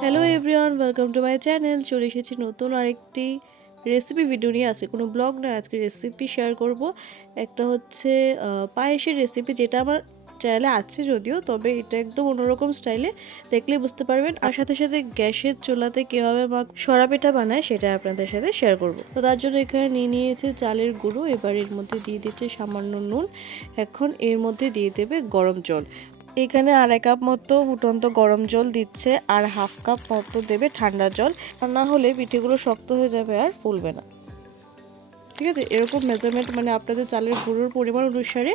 Hello everyone welcome to my channel চলে এসেছি নতুন আরেকটি রেসিপি ভিডিও নিয়ে। আছে কোনো ব্লগ না আজকে রেসিপি শেয়ার করব। একটা হচ্ছে পায়েসের রেসিপি যেটা আমার চ্যানেলে আছে যদিও, তবে এটা একদম অন্যরকম স্টাইলে দেখলে বুঝতে পারবেন। আর সাথে সাথে গ্যাসের চুলাতে কীভাবে মা সরা পিঠা বানায়, সেটা আপনাদের সাথে শেয়ার করব। তো তার জন্য এখানে নিয়ে নিয়েছে চালের গুঁড়ো। এবার এর মধ্যে দিয়ে দিচ্ছে সামান্য নুন। এখন এর মধ্যে দিয়ে দেবে গরম জল। এখানে আড়াই কাপ মতো ফুটন্ত গরম জল দিচ্ছে আর হাফ কাপ মতো দেবে ঠান্ডা জল। না হলে পিঠেগুলো শক্ত হয়ে যাবে আর ফুলবে না। ঠিক আছে? এরকম মেজারমেন্ট মানে আপনাদের চালের গুঁড়োর পরিমাণ অনুসারে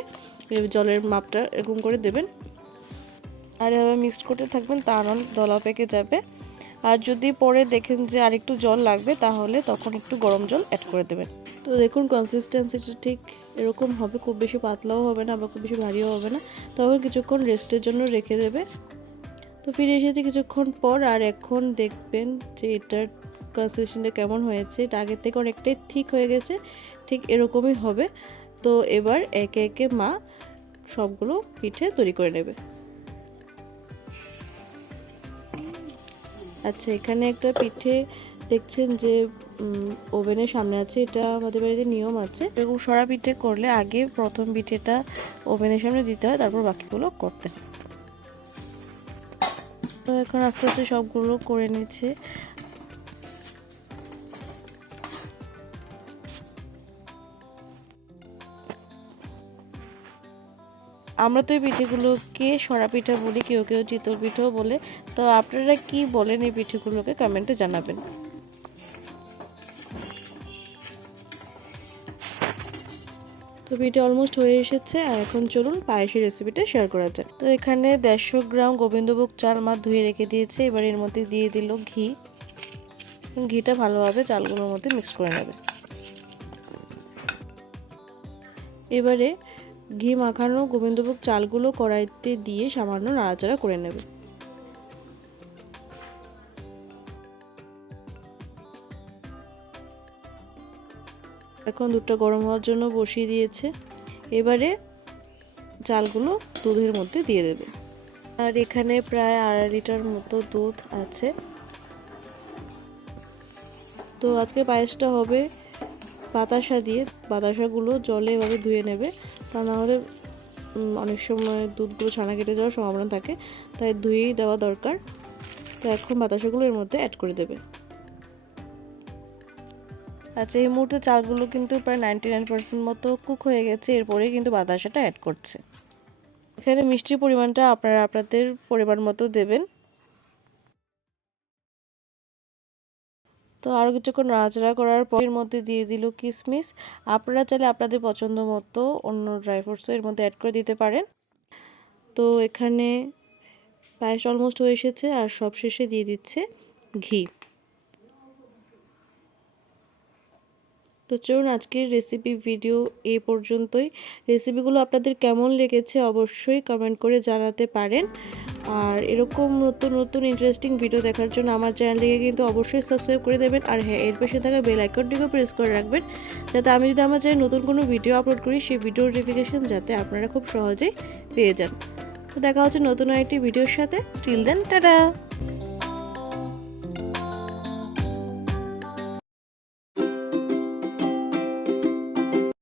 জলের মাপটা এরকম করে দেবেন। আর এভাবে মিক্সড করতে থাকবেন, তা নাহলে দলা পেকে যাবে। আর যদি পরে দেখেন যে আরেকটু জল লাগবে, তাহলে তখন একটু গরম জল অ্যাড করে দেবেন। তো দেখুন কনসিস্টেন্সিটা ঠিক এরকম হবে, খুব বেশি পাতলাও হবে না আবার খুব বেশি ভারীও হবে না। তখন কিছুক্ষণ রেস্টের জন্য রেখে দেবে। তো ফিরে এসেছি কিছুক্ষণ পর, আর এখন দেখবেন যে এটার কনসিস্টেন্সটা কেমন হয়েছে। এটা আগের থেকে অনেকটাই ঠিক হয়ে গেছে, ঠিক এরকমই হবে। তো এবার একে একে মা সবগুলো পিঠে তৈরি করে নেবে। আচ্ছা এখানে একটা পিঠে দেখছেন যে ওভেনের সামনে আছে, এটা আমাদের বাড়িতে নিয়ম আছে। এরকম সরা পিঠে করলে আগে প্রথম পিঠেটা ওভেনের সামনে দিতে হয়, তারপর বাকিগুলো করতে হয়। তো এখন আস্তে আস্তে সবগুলো করে নিচ্ছে। আমরা তো এই পিঠেগুলোকে সরা পিঠা বলি, কেউ কেউ চিতল পিঠাও বলে। তো আপনারা কি বলেন এই পিঠেগুলোকে? কমেন্টে জানাবেন। তো পিঠে অলমোস্ট হয়ে এসেছে, আর এখন চলুন পায়েসের রেসিপিটা শেয়ার করা যাক। তো এখানে দেড়শো গ্রাম গোবিন্দভোগ চাল মা ধুয়ে রেখে দিয়েছে, এবার এর মধ্যে দিয়ে দিল ঘি। ঘিটা ভালোভাবে চালগুলোর মধ্যে মিক্স করে নেবে। এবারে ঘি মাখানো গোবিন্দভোগ চালগুলো কড়াইতে দিয়ে সামান্য নাড়াচাড়া করে নেবে। এখন দুধটা গরম হওয়ার জন্য বসিয়ে দিয়েছে। এবারে চালগুলো দুধের মধ্যে দিয়ে দেবে। আর এখানে প্রায় আড়াই লিটার মতো দুধ আছে। তো আজকে পায়েসটা হবে বাতাসা দিয়ে। বাতাসাগুলো জলে এভাবে ধুয়ে নেবে। তা না হলে অনেক সময় দুধগুলো ছানা কেটে যাওয়ার সম্ভাবনা থাকে, তাই ধুয়েই দেওয়া দরকার। তো এখন বাতাসাগুলো এর মধ্যে অ্যাড করে দেবে। আচ্ছা এই মুহূর্তে চালগুলো কিন্তু প্রায় নাইনটি নাইন পার্সেন্ট মতো কুক হয়ে গেছে, এরপরেই কিন্তু বাতাসাটা অ্যাড করছে। এখানে মিষ্টির পরিমাণটা আপনারা আপনাদের পরিমাণ মতো দেবেন। তো আরও কিছুক্ষণ নাড়াচাড়া করার পর এর মধ্যে দিয়ে দিল কিশমিশ আপনারা চাইলে আপনাদের পছন্দ মতো অন্য ড্রাই ফ্রুটসও এর মধ্যে অ্যাড করে দিতে পারেন। তো এখানে পায়েস অলমোস্ট হয়ে এসেছে আর সব শেষে দিয়ে দিচ্ছে ঘি। তো চলুন আজকের রেসিপি ভিডিও এই পর্যন্তই। রেসিপিগুলো আপনাদের কেমন লেগেছে অবশ্যই কমেন্ট করে জানাতে পারেন। আর এরকম নতুন নতুন ইন্টারেস্টিং ভিডিও দেখার জন্য আমার চ্যানেলটিকে কিন্তু অবশ্যই সাবস্ক্রাইব করে দেবেন। আর হ্যাঁ এর পাশে থাকা বেল আইকনটিকেও প্রেস করে রাখবেন, যাতে আমি যদি আমার চ্যানেল নতুন কোনো ভিডিও আপলোড করি, সেই ভিডিও নোটিফিকেশন যাতে আপনারা খুব সহজেই পেয়ে যান। তো দেখা হচ্ছে নতুন আরেকটি ভিডিওর সাথে। Till then tata